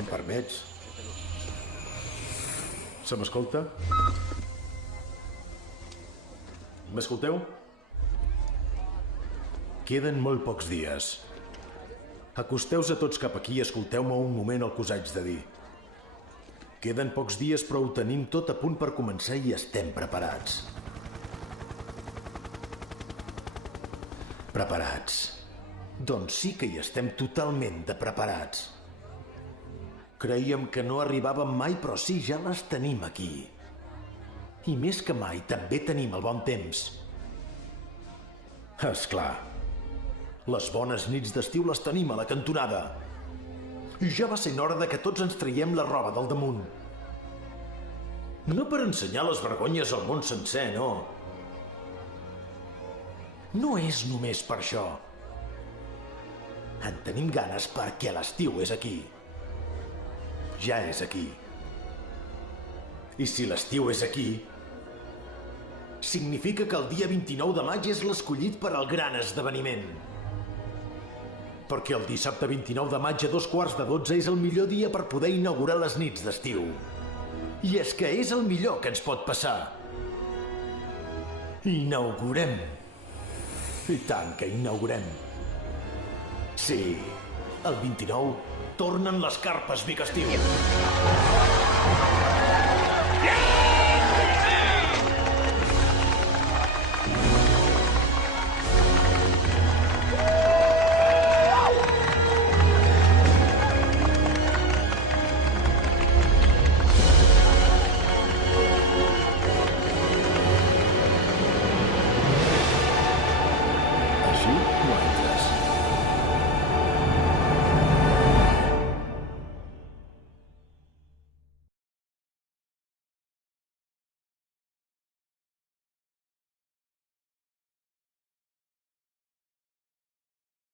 Em permets? Se m'escolta? M'escolteu? Queden molt pocs dies. Acosteu-vos a tots cap aquí i escolteu-me un moment el que us haig de dir. Queden pocs dies, però ho tenim tot a punt per començar i estem preparats. Preparats? Doncs sí que hi estem totalment de preparats. Creiem que no arribàvem mai, però sí, ja les tenim aquí. I més que mai, també tenim el bon temps. És clar. Les bones nits d'estiu les tenim a la cantonada. I ja va sent hora de que tots ens traiem la roba del damunt. No per ensenyar les vergonyes al món sencer, no. No és només per això. En tenim ganes perquè l'estiu és aquí. Ja és aquí. I si l'estiu és aquí, significa que el dia 29 de maig és l'escollit per al gran esdeveniment. Perquè el dissabte 29 de maig a 11:15 és el millor dia per poder inaugurar les nits d'estiu. I és que és el millor que ens pot passar. Inaugurem. I tant que inaugurem. Sí, el 29 tornen les carpes Vic Estiu. Yeah!